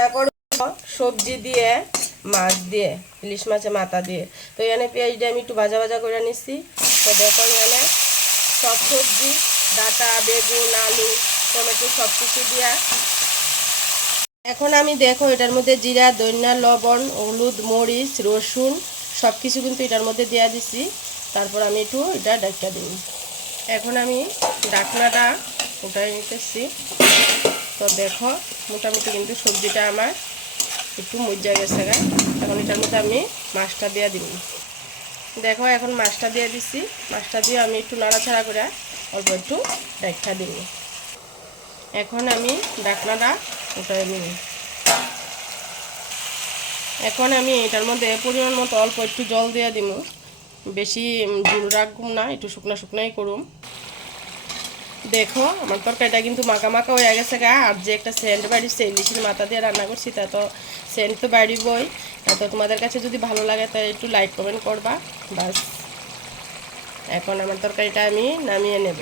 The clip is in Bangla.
রান্না করব সবজি দিয়ে, মাছ দিয়ে, ইলিশ মাছের মাথা দিয়ে। তো এখানে পেঁয়াজ দিয়ে আমি একটু ভাজা ভাজা করে নিচ্ছি। তো দেখো এখানে সব সবজি, ডাঁটা, বেগুন, আলু, টমেটো সব কিছু দিয়া এখন আমি দেখো এটার মধ্যে জিরা, ধনিয়া, লবণ, হলুদ, মরিচ, রসুন সব কিছু কিন্তু এটার মধ্যে দেওয়া দিছি। তারপর আমি একটু এটা ঢাকা দিই। এখন আমি ঢাকনাটা উঠাই নিতেছি। তো দেখো মোটামুটি কিন্তু সবজিটা আমার একটু মজা গেছে গা। এখন এটার মধ্যে আমি মাছটা দিয়ে দিব। দেখো এখন মাছটা দিয়ে দিছি। মাছটা দিয়ে আমি একটু নাড়াচাড়া করে অল্প একটু ঢাকা দিব। এখন আমি ঢাকনাটা উঠাই নিব। এখন আমি এটার মধ্যে পরিমাণ মতো অল্প একটু জল দিয়ে দিব। বেশি ঝোল রাখুম না, একটু শুকনো শুকনোই করুম। দেখো আমার তরকারিটা কিন্তু মাখা মাখা হয়ে গেছে গা। আর যে একটা সেন্ট বাড়িছে ইলিশের মাথা দিয়ে রান্না করছি, তা তো সেন্ট তো বাড়িবই। তো তোমাদের কাছে যদি ভালো লাগে তাহলে একটু লাইক কমেন্ট করবা। বাস এখন আমার তরকারিটা আমি নামিয়ে নেব।